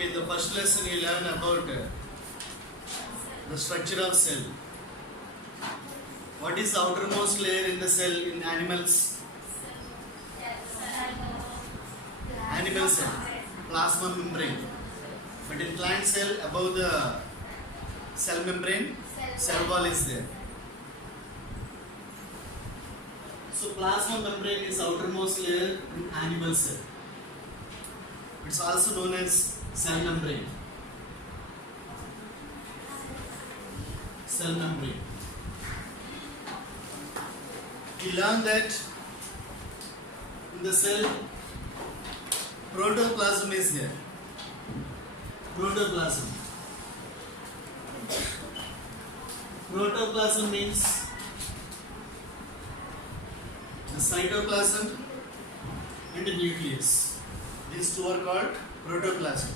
Okay, the first lesson you learn about the structure of cell. What is the outermost layer in the cell in animals? Animal cell, plasma membrane. But in plant cell, above the cell membrane, cell wall is there. So plasma membrane is outermost layer in animal cell. It's also known as cell membrane. Cell membrane. We learn that in the cell, protoplasm is there. Protoplasm. Protoplasm means the cytoplasm and the nucleus. These two are called protoplasm.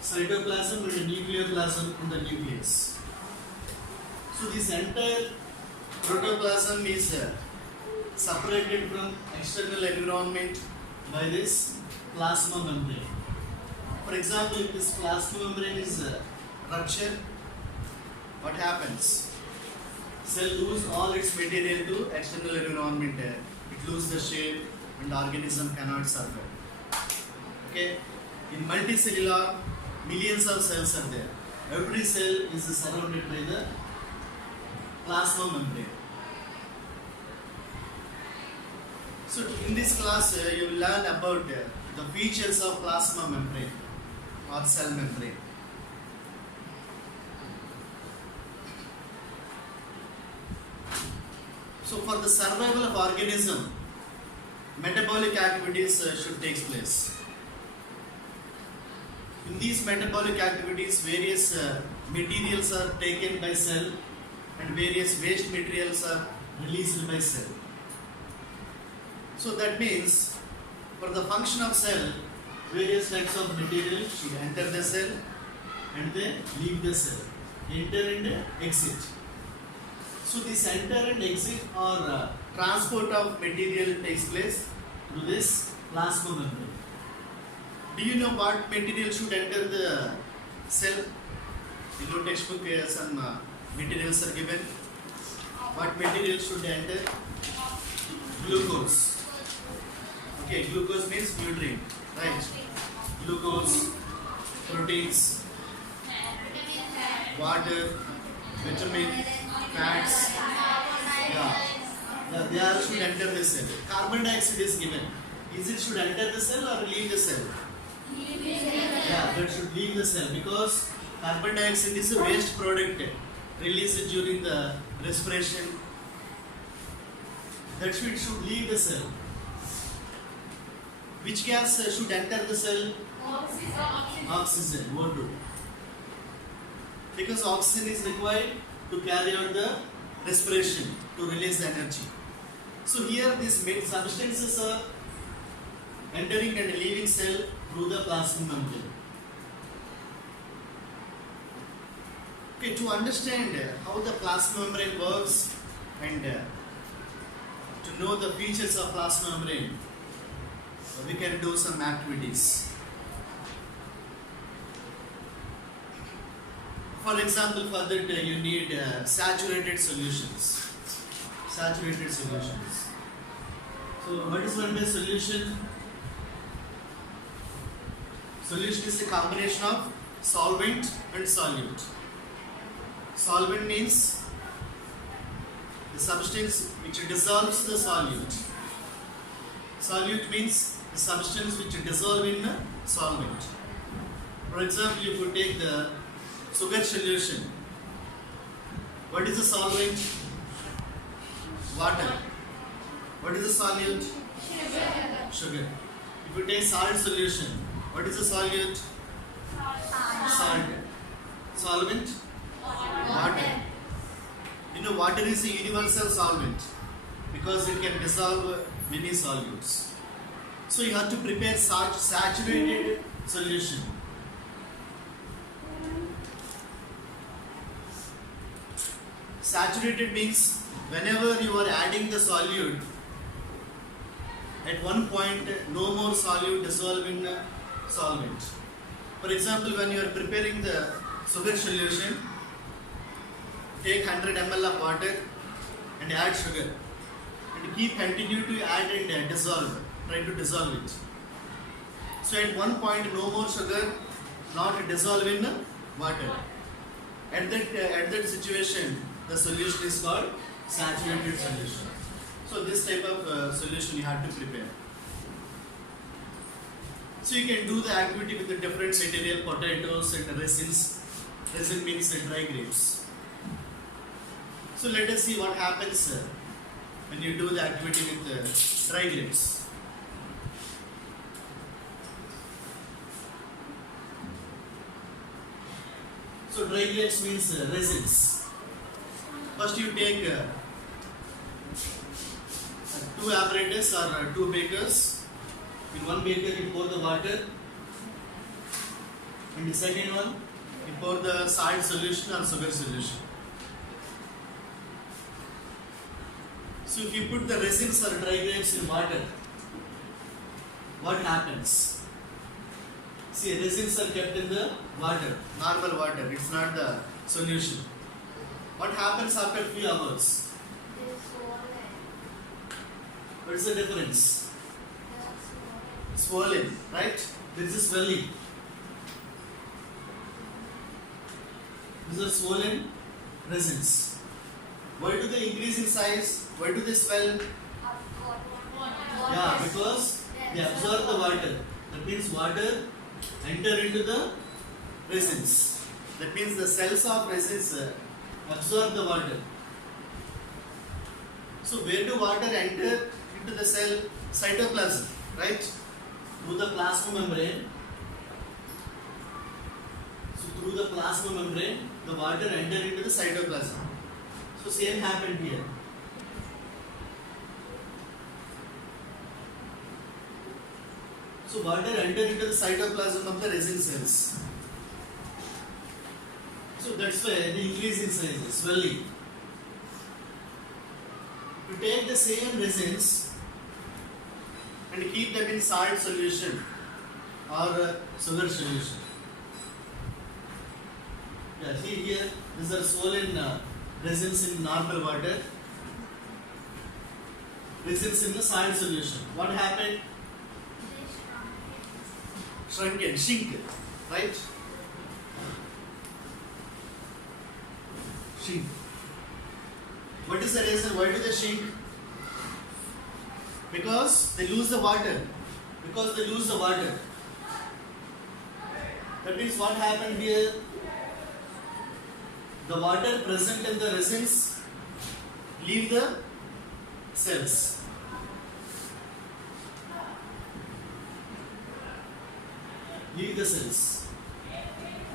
Cytoplasm and the nucleoplasm in the nucleus. So this entire protoplasm is separated from external environment by this plasma membrane. For example, if this plasma membrane is ruptured, what happens? Cell lose all its material to external environment. It loses the shape and the organism cannot survive. Okay? In multicellular, millions of cells are there. Every cell is surrounded by the plasma membrane. So in this class, you will learn about the features of plasma membrane or cell membrane. So for the survival of organism, metabolic activities should take place. In these metabolic activities, various materials are taken by cell and various waste materials are released by cell. So that means for the function of cell, various types of material should enter the cell and then leave the cell. Enter and exit. So this enter and exit or transport of material takes place through this plasma membrane. Do you know what material should enter the cell? In your textbook some materials are given. What material should enter? Glucose. Okay, glucose means nutrient, right? Glucose, proteins, water, vitamin, fats. Yeah, they all should enter the cell. Carbon dioxide is given. Is it should enter the cell or leave the cell? Yeah, that should leave the cell because carbon dioxide is a waste product released during the respiration. That should leave the cell. Which gas should enter the cell? Oxygen. O2. Because oxygen is required to carry out the respiration, to release the energy. So here these substances are entering and leaving cell through the plasma membrane. Okay, to understand how the plasma membrane works and to know the features of plasma membrane, we can do some activities. For example, for that you need saturated solutions. Saturated solutions. So what is one the solution? Solution is a combination of solvent and solute. Solvent means the substance which dissolves the solute. Solute means the substance which dissolves in the solvent. For example, you could take the sugar solution. What is the solvent? Water. What is the solute? Sugar. If you take salt solution, what is the solute? Salt. Solvent? Water. You know, water is a universal solvent because it can dissolve many solutes. So you have to prepare saturated solution. Saturated means whenever you are adding the solute, at one point no more solute dissolve in solvent. For example, when you are preparing the sugar solution, take 100 ml of water and add sugar and continue to add and dissolve, try to dissolve it. So at one point no more sugar not dissolve in water. At that situation the solution is called saturated solution. So this type of solution you have to prepare. So you can do the activity with the different material, potatoes and resins. Resin means dry grapes. So let us see what happens when you do the activity with dry grapes. So dry grapes means resins. First you take two apparatus or two bakers. In one baker you pour the water, and the second one you pour the salt solution or sugar solution. So if you put the resins or dry grapes in water, what happens? See, resins are kept in the water, normal water, it's not the solution. What happens after a few hours? What is the difference? Swollen, right? This is swelling. These are swollen resins. Why do they increase in size? Why do they swell? Yeah, because they absorb the water. That means water enter into the resins. That means the cells of resins absorb the water. So where do water enter into the cell? Cytoplasm, right? Through the plasma membrane. So through the plasma membrane, the water enter into the cytoplasm. So same happened here. So water enter into the cytoplasm of the resin cells. So that's why the increase in size, swelling. To take the same resins and keep them in salt solution or sugar solution. Yeah, see here, these are swollen resins in normal water, resins in the salt solution. What happened? Shrunken, shrink, right? Shrink. What is the reason? Why do they shrink? Because they lose the water. Because they lose the water. That means what happened here? The water present in the resins leave the cells. Leave the cells.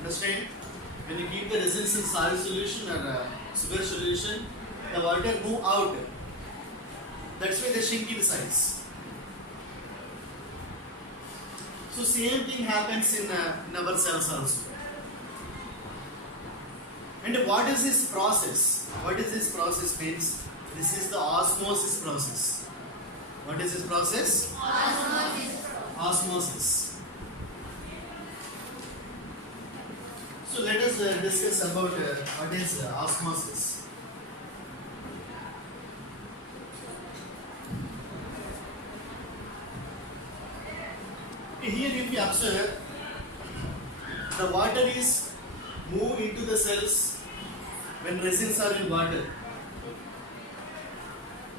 Understand? When you keep the resins in salt solution or sugar solution, the water move out. That's why they shrink in size. So same thing happens in our cells also. And what is this process? What is this process means? This is the osmosis process. What is this process? Osmosis. So let us discuss about what is osmosis. Here if you observe, the water is moved into the cells when resins are in water.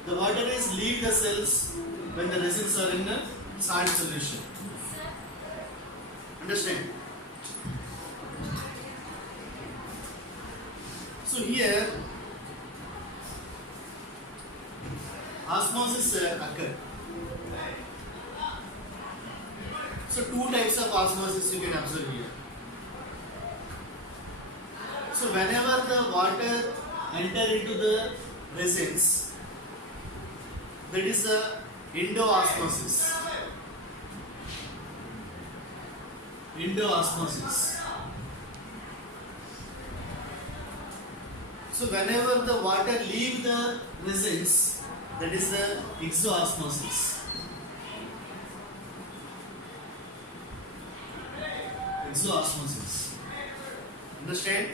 The water is leave the cells when the resins are in a salt solution. Understand? So here osmosis occur. So two types of osmosis you can observe here. So whenever the water enter into the resins, that is the endoosmosis. Endoosmosis. So whenever the water leave the resins, that is the exoosmosis. exoosmosis. Understand?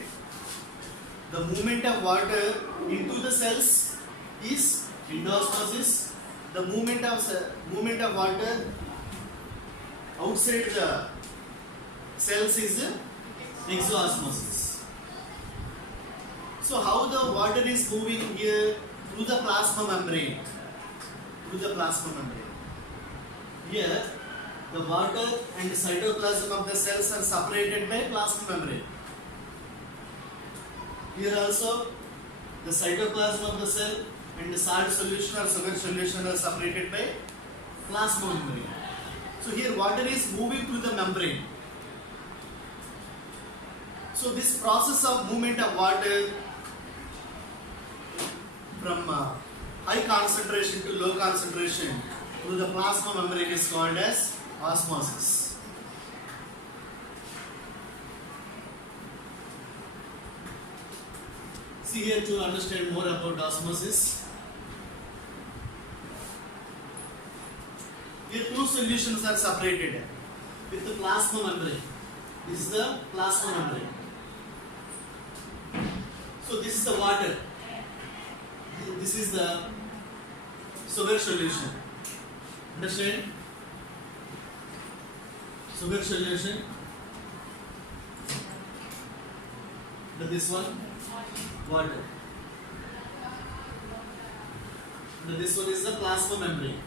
The movement of water into the cells is endoosmosis. The movement of water outside the cells is exoosmosis. So how the water is moving here? Through the plasma membrane. Through the plasma membrane. Here the water and cytoplasm of the cells are separated by plasma membrane. Here also the cytoplasm of the cell and the salt solution or sugar solution are separated by plasma membrane. So here water is moving through the membrane. So this process of movement of water from high concentration to low concentration through the plasma membrane is called as osmosis. See here to understand more about osmosis. Here two solutions are separated with the plasma membrane. This is the plasma membrane. So this is the water. This is the sugar solution. Understand? Sugar solution. This one, water. This one is the plasma membrane.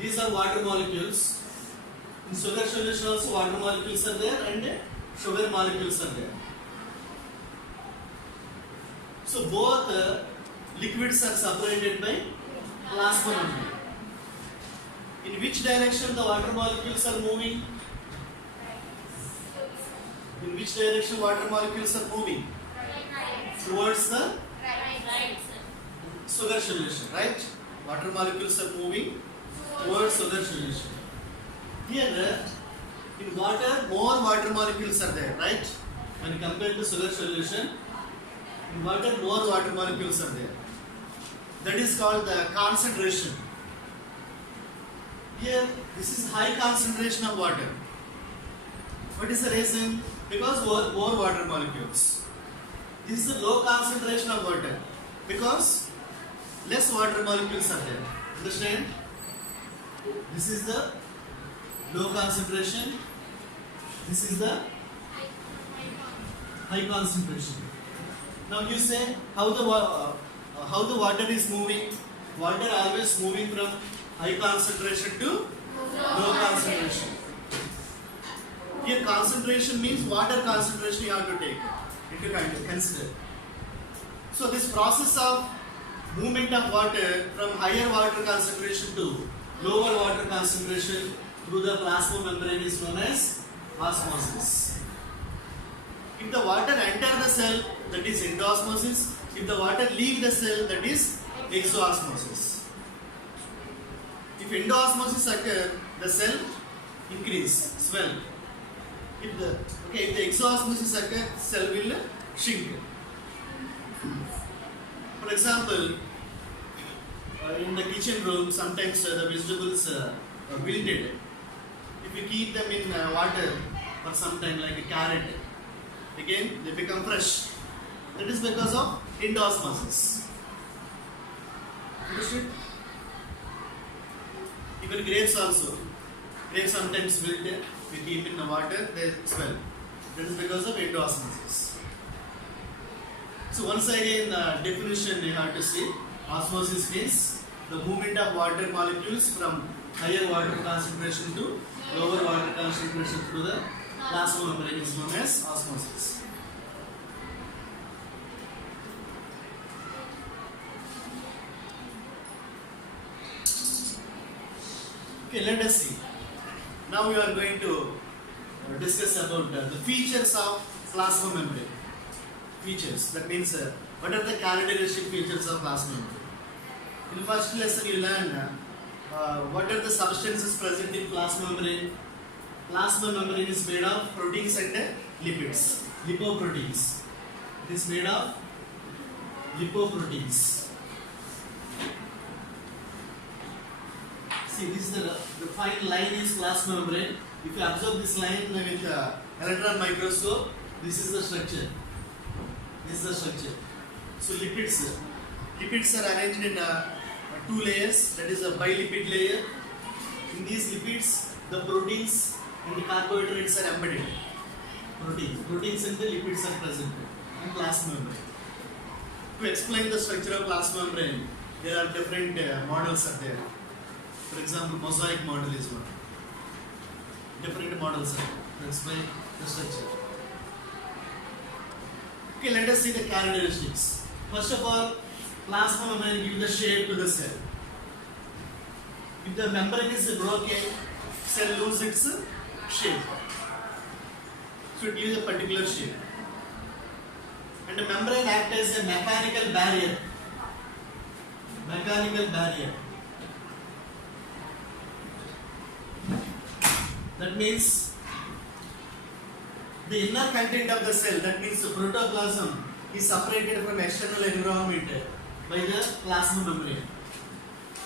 These are water molecules. In sugar solution also water molecules are there and sugar molecules are there. So both liquids are separated by plasma membrane. In which direction the water molecules are moving? In which direction water molecules are moving? Towards the sugar solution, right? Water molecules are moving towards sugar solution. Here, in water, more water molecules are there, right? When compared to sugar solution, in water, more water molecules are there. That is called the concentration. Here, this is high concentration of water. What is the reason? Because more water molecules. This is the low concentration of water. Because less water molecules are there. Understand? This is the low concentration. This is the high concentration. Now you say how the water is moving. Water always moving from high concentration to low concentration. Here concentration means water concentration you have to take into consider. So this process of movement of water from higher water concentration to lower water concentration through the plasma membrane is known as osmosis. If the water enter the cell, that is endoosmosis. If the water leave the cell, that is exoosmosis. If endoosmosis occur, the cell increase, swell. If the exoosmosis occur, cell will shrink. For example, in the kitchen room, sometimes the vegetables are wilted. If you keep them in water for some time, like a carrot, again they become fresh. That is because of endoosmosis. Understood? Even grapes also. Grapes sometimes wilted. We keep in the water, they swell. That is because of endoosmosis. So once again, definition you have to see. Osmosis means the movement of water molecules from higher water concentration to lower water concentration through the plasma membrane is known as osmosis. Okay, let us see. Now we are going to discuss about the features of plasma membrane. Features, that means what are the characteristic features of plasma membrane? In the first lesson you learn what are the substances present in plasma membrane. Plasma membrane is made of proteins and lipids, lipoproteins. It is made of lipoproteins. See, this is the fine line is plasma membrane. If you observe this line with electron microscope, this is the structure. This is the structure. So lipids are arranged in two layers. That is a bilipid layer. In these lipids, the proteins and the carbohydrates are embedded. Proteins and the lipids are present in plasma membrane. To explain the structure of plasma membrane, there are different models are there. For example, mosaic model is one. Different models are to explain the structure. Okay, let us see the characteristics. First of all, plasma membrane gives the shape to the cell. If the membrane is broken, cell loses its shape. So it gives a particular shape. And the membrane acts as a mechanical barrier. That means the inner content of the cell, that means the protoplasm, is separated from external environment by the plasma membrane.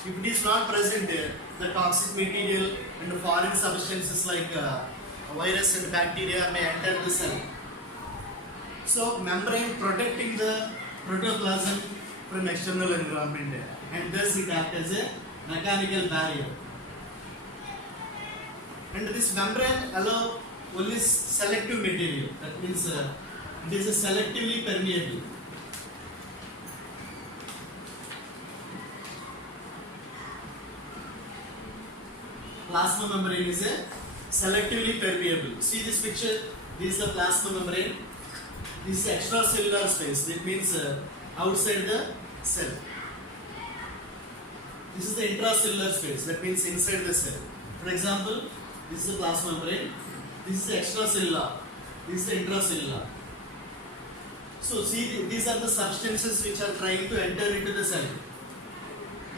If it is not present there, the toxic material and the foreign substances like virus and bacteria may enter the cell. So membrane protecting the protoplasm from external environment, and thus it acts as a mechanical barrier. And this membrane allows only selective material. That means it is a selectively permeable. Plasma membrane is a selectively permeable. See this picture. This is the plasma membrane. This is extracellular space. That means outside the cell. This is the intracellular space. That means inside the cell. For example, this is the plasma membrane. This is the extracellular. This is the intracellular. So see, these are the substances which are trying to enter into the cell.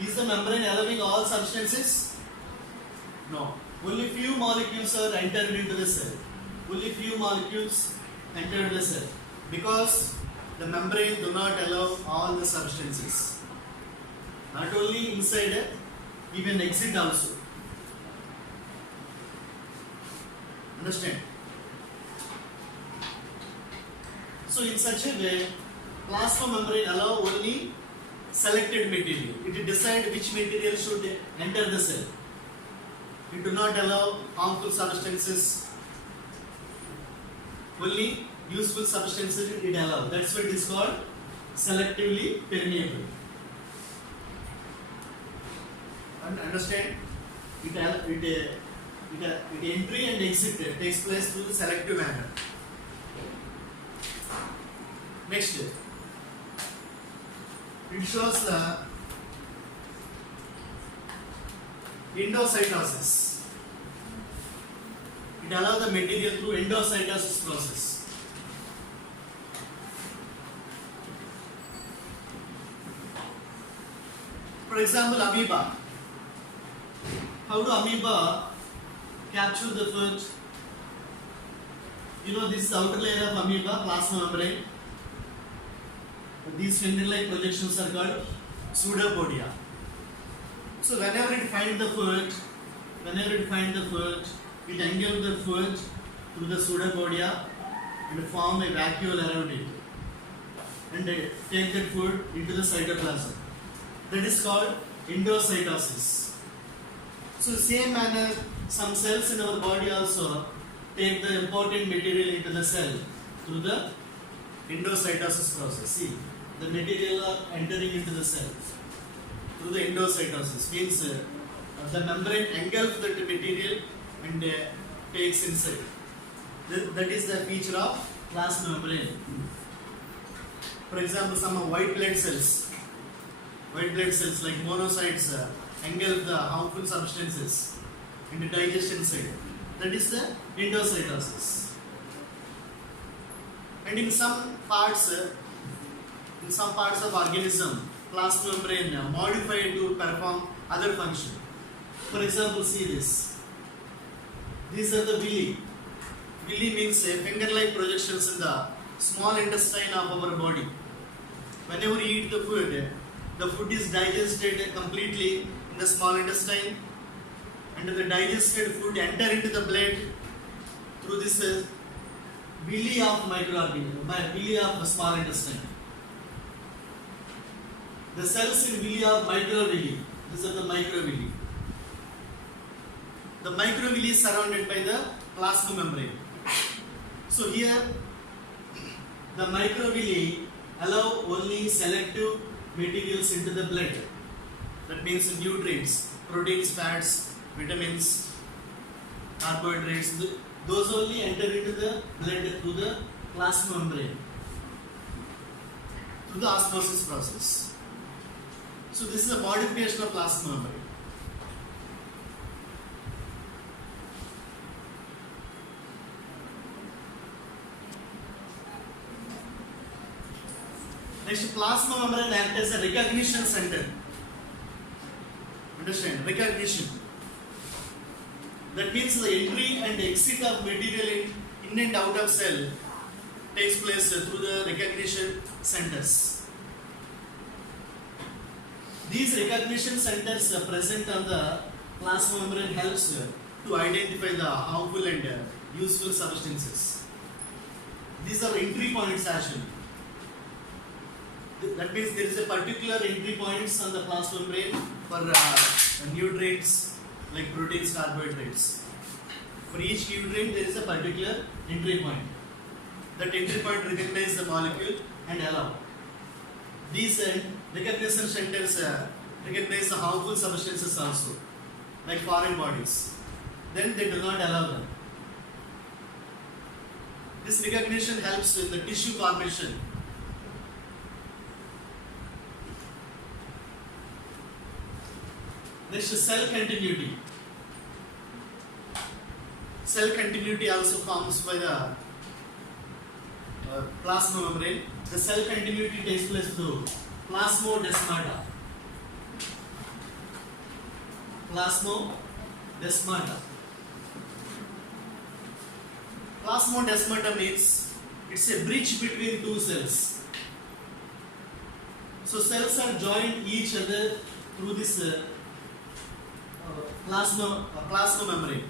Is the membrane allowing all substances? No. Only few molecules are entered into the cell. Only few molecules enter the cell. Because the membrane do not allow all the substances. Not only inside, even exit also. Understand? So in such a way, plasma membrane allow only selected material. It decide which material should enter the cell. It do not allow harmful substances. Only useful substances it allows. That's why it is called selectively permeable. Understand? It entry and exit takes place through the selective manner. Next, it shows the endocytosis. It allows the material through endocytosis process. For example, amoeba. How do amoeba capture the food? You know, this is the outer layer of amoeba, plasma membrane. These spindle-like projections are called pseudopodia. So whenever it finds the food, it engulfs the food through the pseudopodia and form a vacuole around it, and take that food into the cytoplasm. That is called endocytosis. So the same manner, some cells in our body also take the important material into the cell through the endocytosis process. See, the material are entering into the cell through the endocytosis. Means the membrane engulfs that material and takes inside. That is the feature of plasma membrane. For example, some white blood cells like monocytes engulf the harmful substances in the digestion side. That is the endocytosis. And in some parts of organism, plasma membrane modified to perform other function. For example, see this. These are the villi. Villi means finger-like projections in the small intestine of our body. Whenever we eat the food is digested completely in the small intestine, and the digested food enter into the blood through this villi of villi of small intestine. The cells in villi of microvilli. These are the microvilli. The microvilli is surrounded by the plasma membrane. So here, the microvilli allow only selective materials into the blood. That means nutrients, proteins, fats, vitamins, carbohydrates. Those only enter into the blood through the plasma membrane, through the osmosis process. So this is a modification of plasma membrane. Next, plasma membrane acts as a recognition center. Understand? Recognition. That means the entry and exit of material in and out of cell takes place through the recognition centers. These recognition centers present on the plasma membrane helps to identify the harmful and useful substances. These are entry points actually. That means there is a particular entry points on the plasma membrane for nutrients like proteins, carbohydrates. For each nutrient there is a particular entry point. That entry point recognizes the molecule and allow. These recognition centers recognize the harmful substances also, like foreign bodies. Then they do not allow them. This recognition helps in the tissue formation. Next, cell continuity. Cell continuity also forms by the plasma membrane. The cell continuity takes place through plasmodesmata. Plasmodesmata. Plasmodesmata means it's a bridge between two cells. So cells are joined each other through this plasma membrane.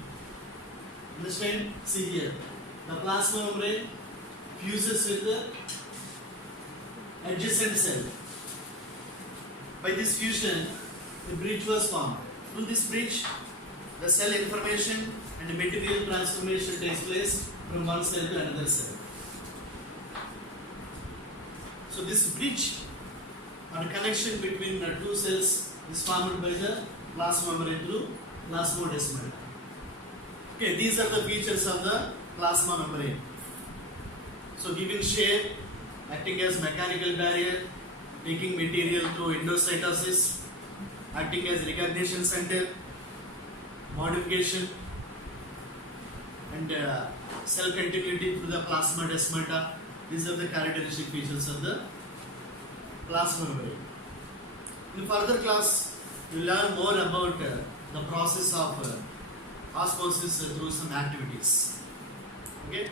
Understand? See here. The plasma membrane fuses with the adjacent cell. By this fusion, the bridge was formed. Through this bridge, the cell information and material transformation takes place from one cell to another cell. So this bridge or connection between the two cells is formed by the plasma membrane through plasmodesmata. Okay, these are the features of the plasma membrane. So giving shape, acting as mechanical barrier, taking material through endocytosis, acting as recognition center, modification, and cell continuity through the plasmodesmata. These are the characteristic features of the plasma membrane. In further class, we will learn more about the process of osmosis through some activities. Okay.